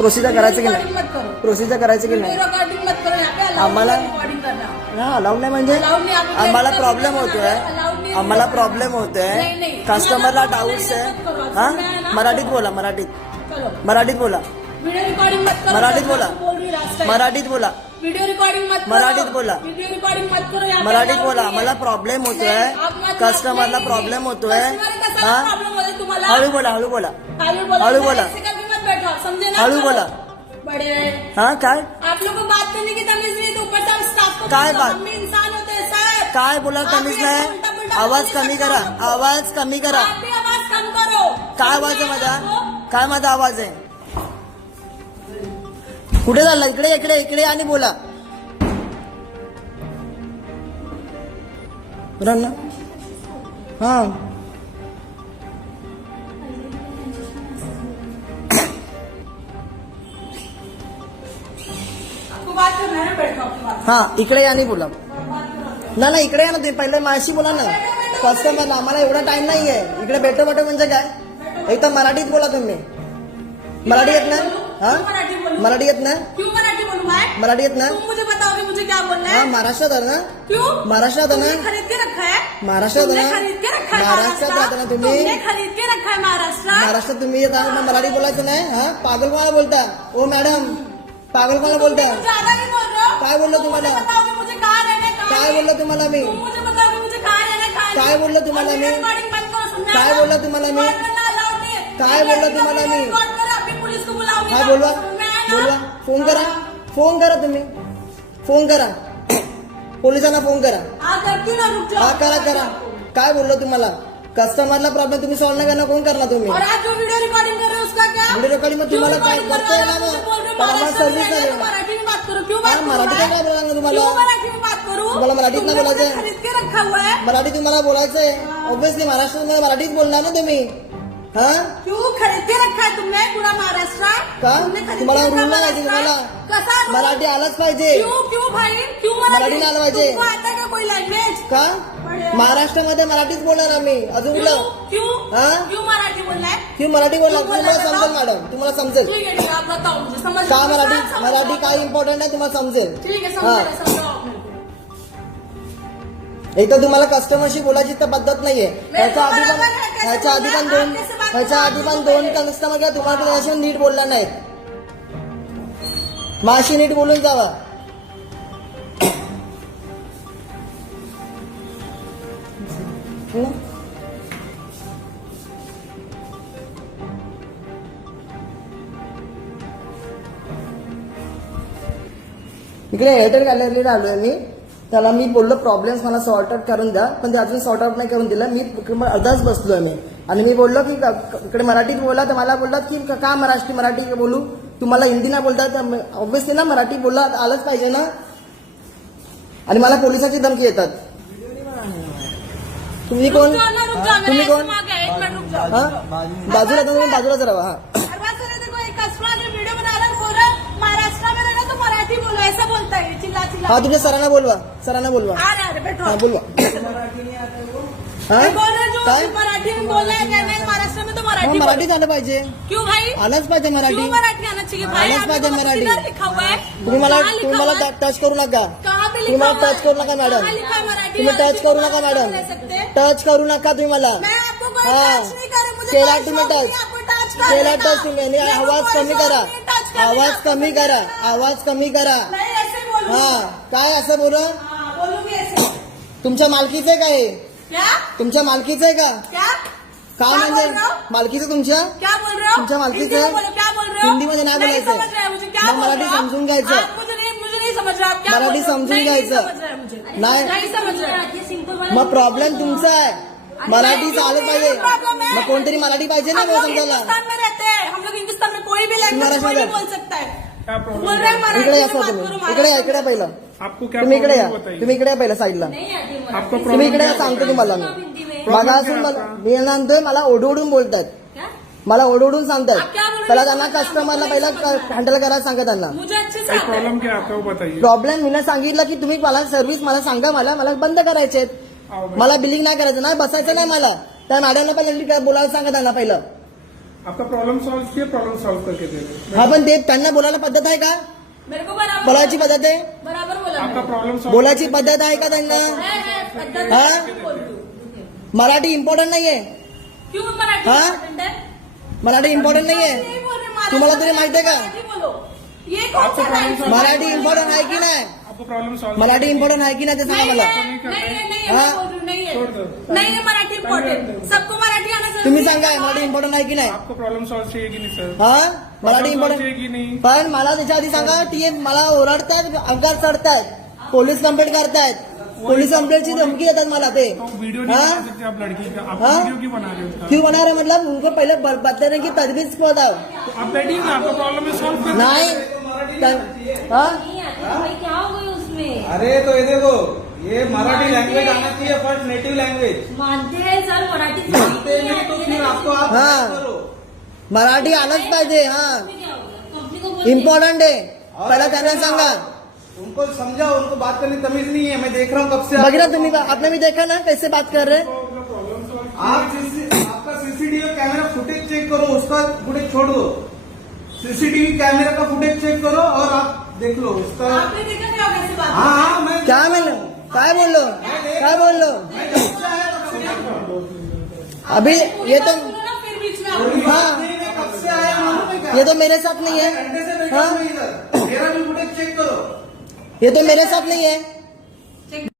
Procedure करायचं की नाही? प्रोसिजर करायचं की नाही? आम्हाला- है अलाउड नाही म्हणजे आम्हाला प्रॉब्लेम होतोय. आम्हाला. प्रॉब्लेम होतोय. नाही, नाही. कस्टमरला डाऊट्स आहे. हा. मराठीत बोला मराठीत. मराठीत बोला. मराठीत बोला. मराठीत बोला. मराठीत बोला. मराठीत बोला. आम्हाला प्रॉब्लेम होतोय. कस्टमरला प्रॉब्लेम. होतोय. हा? हळू बोला हळू बोला. हळू बोला. समझे ना हळू. बोला. बड़े हा काय? आप लोग को बात करने की तमीज नहीं तो ऊपर से हम स्टाफ को काय हो, बात? हम भी इंसान होते हैं सर काय बोला आप कमीच नाही? उलटा-पुलटा आवाज बोलने कमी का करा काम करो. आवाज कमी करा. आप भी आवाज कम करो। काय आवाज आहे माझा? काय माझा आवाज आहे? कुठे झाला इकडे इकडे इकडे आणि बोला. हा करना है. हा इकडे आणि बोला. ना ना इकडे या ना तुम्ही पहिले माझ्याशी बोला ना. कस्टमर आम्हाला एवढा टाइम नाहीये. इकडे भेटो भेटो म्हणजे काय? एक तर मराठीत बोला तुम्ही. मराठी येत ना हा? मराठी येत ना क्यों मराठी येत ना मुझे मुझे हा? महाराष्ट्रात आहे ना? क्यों? महाराष्ट्रात आहे ना? महाराष्ट्रात तुमने ना? महाराष्ट्रात राहता ना तुम्ही? महाराष्ट्रात? तुम्ही येता मराठी बोलायचं नाही हा? पागल बोलता. ओ मॅडम पागल कोणाला बोलता तुम ज्यादा नहीं बोल रहे हो काय बोललो तुम तुम्हाला? काय? बोललो तुम्हाला मी तुम मुझे बताओगे मुझे कहाँ रहना कहाँ काय? बोललो तुम्हाला मी? काय? बोललो तुम्हाला मी? काय बोललो तुम्हाला मी? रिकॉर्ड करो, अभी पुलिस को बुलाऊंगी ना। बोलवा? बोलवा फोन करा। फोन करा तुम्ही फोन करा पोलिसांना फोन करा हा करा करा काय बोललो तुम्हाला कस्टमरला प्रॉब्लेम तुम्ही सॉल्व्ह नाही करणार कोण करणार तुम्ही? और आज जो वीडियो रिकॉर्डिंग कर रहे हो उसका क्या? व्हिडिओ रेकॉर्डिंग मग तुम्हाला काय करता येणार ना बोल सर्व्हिस नाही मराठी में बात करो. क्यों हा, करूं? मराठी मैं? काय बोलणार ना तुम्हाला? क्यों मराठी में बात करूं? तुम्हाला मराठीत नाही तुमने मुझे बोलायचं? खरीद के रखा हुआ है. मराठी तुम्हाला बोलायचंय ऑब्विसली महाराष्ट्रात मराठीच बोलणार ना तुम्ही. हा? क्यों खरीद के रखा है तुमने पूरा महाराष्ट्र का? तुमने खरीद तुम्हाला रखा रूल नाही पाहिजे महाराष्ट्र? तुम्हाला? कसा rule? मराठी आलाच पाहिजे. क्यों क्यों भाई? क्यों मराठी? नाही आलं पाहिजे. तुमको आता क्या कोई लैंग्वेज का? महाराष्ट्रामध्ये मराठीच बोलणार आम्ही. अजून क्यों? कुठलं क्यों? हाँ? क्यों मराठी बोलना है की मराठी बोलणार क्यों तुम्हाला समजेल? मॅडम तुम्हाला समजेल. ठीक है ठीक है आप बताओ मुझे. समझ का समझ- मराठी? मराठी समझ- काय इम्पॉर्टंट आहे तुम्हाला समजेल. ठीक है. समझ समझाओ आप मेरे को। इथं तुम्हाला कस्टमरशी बोलायची तर पद्धत नाहीये. ह्याच्या आधी पण ह्याच्या आधी पण? दोन ह्याच्या आधी पण दोन कस्टमर किंवा तुम्हाला त्याच्याशी नीट बोलला नाहीत. माशी नीट बोलून जावा. इकडे एअरटेल गॅलरीला आलोय मी. त्याला मी बोललो प्रॉब्लेम्स मला सॉर्ट आउट करून द्या. पण ते अजून सॉर्ट आउट नाही करून दिलं. मी अर्धाच अर्धाच बसलोय मी. आणि मी बोललो की इकडे मराठीत बोला तर मला बोलतात की क- का मराठी मराठी बोलू? तुम्हाला हिंदी नाही बोलता तर ऑब्व्हियसली ना मराठी बोलला आलंच पाहिजे ना. आणि मला पोलिसाची धमकी येतात. तुम्ही कोण? ना, तुम्ही कोण? है, बाजूला तुम्ही बाजूला राहा हा है महाराष्ट्र तुमच्या सरांना बोलवा सरांना बोलवा. हा बोलवा. हूँ काय? मराठी में बोल रहे हैं कहना है महाराष्ट्र में तो हा, मराठी मराठी बोलो। झालं पाहिजे. क्यों भाई? आलंच पाहिजे मराठी. क्यों मराठी आना चाहिए भाई आलंच आपने पाहिजे तो मराठी. किधर लिखा हुआ है तुम्ही मला कहाँ लिखा तुम्ही मला है? टच करू नका. कहाँ पे तुम्ही लिखा मला हुआ है? टच करू नका मॅडम कहाँ लिखा है मराठी? तुम्ही टच करू नका मॅडम? टच करू नका तुम्ही मला. मैं आपको कोई हाँ. टच नहीं कर रही मुझे केला कोई तुम्ही शौक नहीं टच आपको टच करने केला का। टच तुम्ही. आणि मेरे को आवाज कोई कमी शौक करा. नहीं टच करने आवाज का। कमी करा. आवाज कमी करा. नहीं ऐसे बोलूँ हा. काय असं बोल? हाँ, बोलूंगी ऐसे. तुमच्या मालकीचं आहे क्या? तुमच्या मालकीचं आहे का? क्या? म्हणजे? बोल रहे हो? मालकीचं तुमच्या? क्या बोल रहे हो? तुमच्या मालकीचं? हो? हिंदीमध्ये नाही बोलायचं. समझ रहे मुझे. क्या मग बोल मराठी रहे? समजून घ्यायचं. आप मुझे नहीं मुझे नहीं समझ रहे आप क्या मराठी? समजून नहीं, घ्यायचं. नहीं. मग प्रॉब्लेम तुमचा आहे. मराठी चालत पाहिजे. है मग कोणतरी मराठी पाहिजे ना समजायला? हिंदुस्तान में रहते हम लोग हिंदुस्तान में कोई भी लैंग्वेज मराठी कोई भी में- बोल सकता क्या प्रॉब्लम बोल रहे मराठी इकडे में या बात सर करो, तुम्ही इकडे या महाराष्ट्र इकडे पहिलं. आपको क्या तुम्ही इकडे या. तुम्ही इकडे या पहिलं साईडला आपको तुम्ही इकडे या सांगतो? तुम्हाला मी. मागा असून मला मी नंतर मला ओढवडून बोलतात. क्या? मला ओढवडून सांगतात. हो? पहिला त्यांना कस्टमरला पहिला हँडल करायला सांगा त्यांना. मुझे अच्छे से काही आता है प्रॉब्लम क्या आपका वो बताइए? प्रॉब्लेम मी सांगितलं की तुम्ही मला सर्व्हिस मला सांगा मला मला बंद करायचे. मला बिलिंग नाही करायचं नाही बसायचं नाही मला. त्या मॅडमला पहिलं बोलायला सांगा त्यांना पहिलं. आपका प्रॉब्लम सॉल्व किया प्रॉब्लम सॉल्व करके दे रहे हा पण ते त्यांना बोलायला पद्धत आहे का? मेरे को बराबर बोलायची पद्धत आहे बराबर बोला आपका प्रॉब्लम सॉल्व बोलायची पद्धत आहे का त्यांना है, है, पद्धत हाँ? मराठी इम्पॉर्टंट नाहीये क्यों मराठी हाँ? important है? मराठी इम्पॉर्टंट नाहीये नहीं बोल रहे, महाराष्ट्र तुम्हाला तरी माहिती आहे का? मराठी बोलो ये कौन आपको सा प्रॉब्लम right है? मराठी इम्पॉर्टंट आहे की नाही आपको प्रॉब्लम सॉल्व मराठी इम्पॉर्टंट आहे की नाही ते सांगा नहीं मला है, नहीं है, नहीं है, हाँ? मैं बोल रही हूँ, नहीं है छोड़ दो। नहीं है मराठी इम्पोर्टेंट सबको मराठी आना तुम्ही है. सांगा मराठी इम्पॉर्टंट आहे की नाही? आपको प्रॉब्लम सॉल्व चाहिए कि नहीं सर हा? मराठी इम्पॉर्टंट चाहिए कि नहीं? पण मला त्याच्या आधी सांगा ती मला ओरडतायत अंगार चढतायत पोलीस कंप्लेंट करतायत. पोलीस कंप्लेंटची धमकी देतात मला ते. तो वीडियो नहीं हाँ? बना सकते आप लड़की का? आप हाँ? वीडियो क्यों बना रहे हो उसका? क्यों बना रहे मतलब उनको पहले ब- बताने की तजवीज को बताओ? तो आप बैठिए ना आपका प्रॉब्लम है सॉल्व कर। नाही। तर- हा? नहीं आती तो भाई क्या हो गई उसमें? अरे तो ये देखो ये मराठी लैंग्वेज आना चाहिए फ़र्स्ट नेटिव लैंग्वेज मानते हैं सर मराठी मानते नहीं तो फिर आपको आप हाँ। करो। मराठी आलंच पाहिजे हा। इम्पॉर्टंट आहे. पहिला त्यांना सांगा. उनको समझाओ उनको बात करने तमीज नहीं है मैं देख रहा हूँ कब से ना तुम्ही आपने भी देखा ना कैसे बात कर रहे आप आपका सीसीटीवी कैमरा फुटेज चेक करो उसका फुटेज छोड़ दो। सीसीटीवी कैमरा का फुटेज चेक करो और आप देख लो उसका आपने देखा क्या कैसे बात हाँ हाँ मैं क्या मैं काय बोललो? काय बोललो? अभी ये तो हाँ. ये तो मेरे साथ नहीं है। हाँ? ये तो मेरे साथ नहीं है।